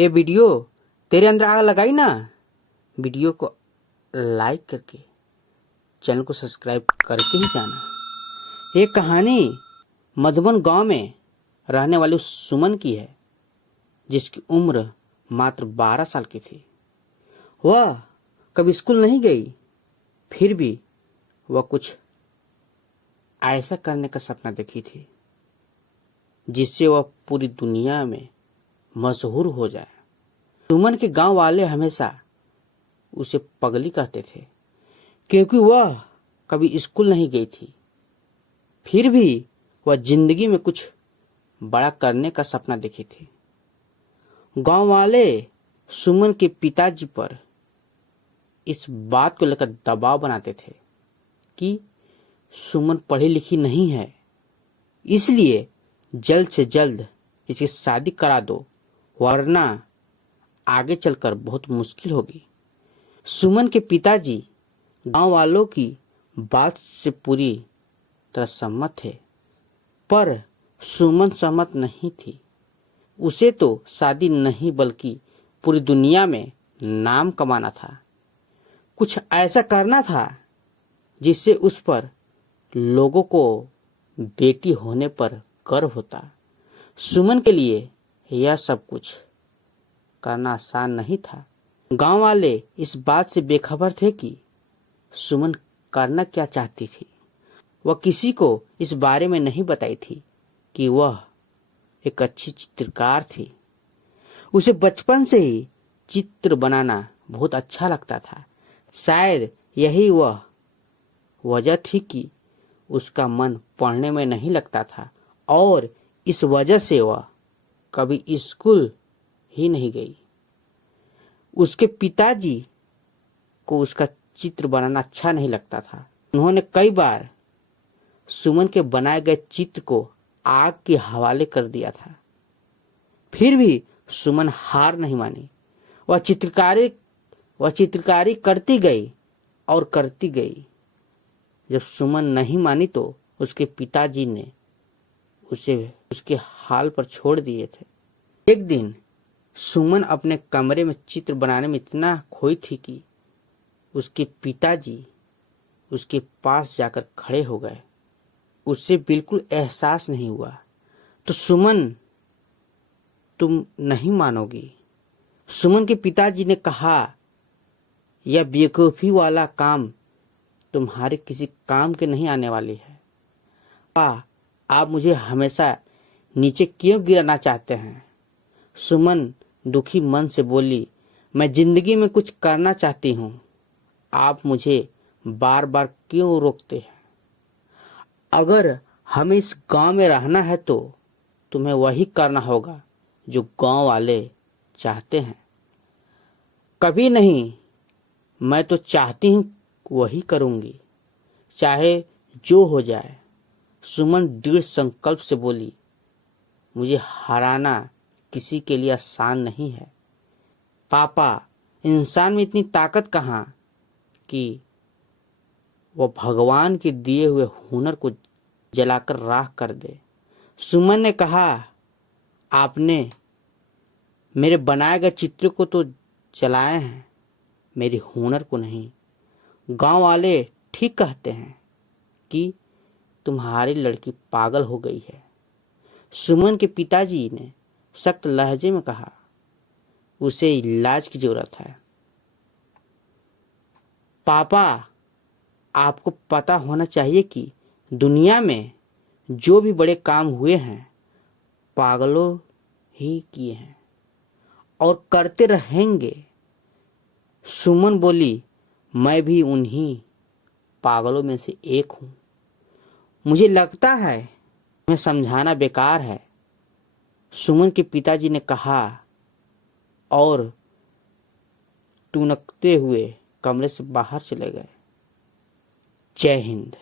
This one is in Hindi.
ये वीडियो तेरे अंदर आग लगाई ना। वीडियो को लाइक करके चैनल को सब्सक्राइब करके ही जाना। ये कहानी मधुबन गांव में रहने वाली उस सुमन की है जिसकी उम्र मात्र 12 साल की थी। वह कभी स्कूल नहीं गई, फिर भी वह कुछ ऐसा करने का सपना देखी थी जिससे वह पूरी दुनिया में मशहूर हो जाए। सुमन के गांव वाले हमेशा उसे पगली कहते थे क्योंकि वह कभी स्कूल नहीं गई थी, फिर भी वह जिंदगी में कुछ बड़ा करने का सपना देखी थी। गांव वाले सुमन के पिताजी पर इस बात को लेकर दबाव बनाते थे कि सुमन पढ़ी लिखी नहीं है, इसलिए जल्द से जल्द इसकी शादी करा दो, वरना आगे चलकर बहुत मुश्किल होगी। सुमन के पिताजी गांव वालों की बात से पूरी तरह सहमत थे, पर सुमन सहमत नहीं थी। उसे तो शादी नहीं बल्कि पूरी दुनिया में नाम कमाना था। कुछ ऐसा करना था जिससे उस पर लोगों को बेटी होने पर गर्व होता। सुमन के लिए यह सब कुछ करना आसान नहीं था। गांव वाले इस बात से बेखबर थे कि सुमन करना क्या चाहती थी। वह किसी को इस बारे में नहीं बताई थी कि वह एक अच्छी चित्रकार थी। उसे बचपन से ही चित्र बनाना बहुत अच्छा लगता था। शायद यही वह वजह थी कि उसका मन पढ़ने में नहीं लगता था और इस वजह से वह कभी स्कूल ही नहीं गई। उसके पिताजी को उसका चित्र बनाना अच्छा नहीं लगता था। उन्होंने कई बार सुमन के बनाए गए चित्र को आग के हवाले कर दिया था, फिर भी सुमन हार नहीं मानी। वह चित्रकारी करती गई और करती गई। जब सुमन नहीं मानी तो उसके पिताजी ने उसे उसके हाल पर छोड़ दिए थे। एक दिन सुमन अपने कमरे में चित्र बनाने में इतना खोई थी कि उसके पिताजी उसके पास जाकर खड़े हो गए। उसे बिल्कुल एहसास नहीं हुआ। तो सुमन, तुम नहीं मानोगी, सुमन के पिताजी ने कहा, यह बेवकूफ़ी वाला काम तुम्हारे किसी काम के नहीं आने वाली है। आप मुझे हमेशा नीचे क्यों गिराना चाहते हैं? सुमन दुखी मन से बोली, मैं जिंदगी में कुछ करना चाहती हूँ, आप मुझे बार बार क्यों रोकते हैं? अगर हमें इस गांव में रहना है तो तुम्हें वही करना होगा जो गांव वाले चाहते हैं। कभी नहीं, मैं तो चाहती हूँ वही करूँगी, चाहे जो हो जाए। सुमन दृढ़ संकल्प से बोली, मुझे हराना किसी के लिए आसान नहीं है। पापा, इंसान में इतनी ताकत कहाँ कि वह भगवान के दिए हुए हुनर को जलाकर राख कर दे। सुमन ने कहा, आपने मेरे बनाए गए चित्र को तो जलाए हैं, मेरे हुनर को नहीं। गांव वाले ठीक कहते हैं कि तुम्हारी लड़की पागल हो गई है। सुमन के पिताजी ने सख्त लहजे में कहा, उसे इलाज की जरूरत है। पापा, आपको पता होना चाहिए कि दुनिया में जो भी बड़े काम हुए हैं पागलों ही किए हैं और करते रहेंगे। सुमन बोली, मैं भी उन्हीं पागलों में से एक हूँ। मुझे लगता है मैं समझाना बेकार है, सुमन के पिताजी ने कहा और टुनकते हुए कमरे से बाहर चले गए। जय हिंद।